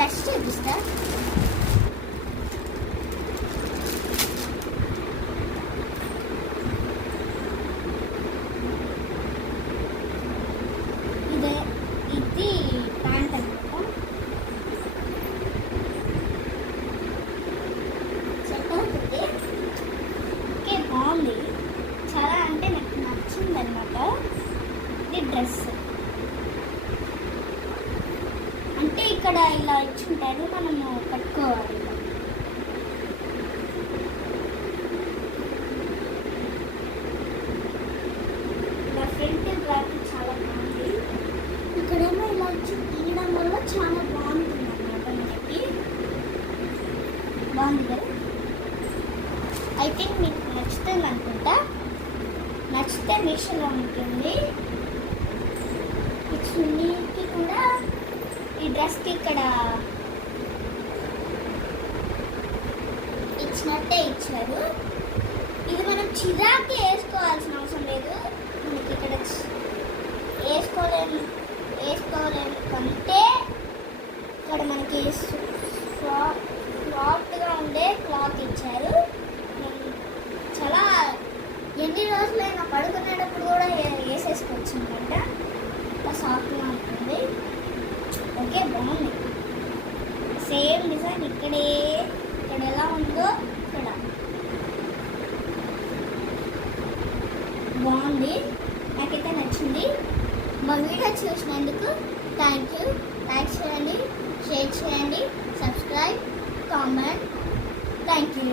Dress చూపిస్తా. ఇది pant అనమాట. సెట్ అవుతుంది. ఓకే, బాగుంది చాలా, అంటే నాకు నచ్చింది అనమాట. ఇది డ్రెస్ అంటే ఇక్కడ ఇలా ఇచ్చుంటారు, మనము కట్టుకోవాలి. ఇలా ఫ్రంట్ బ్యాక్ చాలా బాగుంది. ఇక్కడేమో ఇలా వచ్చి తీయడం వల్ల చాలా బాగుంటుంది అన్నమాట. మనకి బాగుంది కదా. ఐ థింక్ మీకు నచ్చుతుంది అనుకుంటా. నచ్చితే మీషోలో ఉంటుంది. ఈ చున్నీకి కూడా ఈ డ్రెస్కి ఇక్కడ ఇచ్చినట్టే ఇచ్చారు. ఇది మనం చిరాకి వేసుకోవాల్సిన అవసరం లేదు. మనకి ఇక్కడ వేసుకోలేము కంటే ఇక్కడ మనకి సాఫ్ట్గా ఉండే క్లాత్ ఇచ్చారు. చాలా ఎన్ని రోజులైనా పడుకునేటప్పుడు కూడా వేసేసుకోవచ్చు అనమాట. ఇంకా సాఫ్ట్గా ఉంటుంది. ఓకే, బాగుంది. సేమ్ డిజైన్ ఇక్కడ ఎలా ఉందో ఇక్కడ బాగుంది. నాకైతే నచ్చింది. మా వీడియో చూసినందుకు థ్యాంక్ యూ. లైక్ చేయండి, షేర్ చేయండి, సబ్స్క్రైబ్, కామెంట్. Thank you.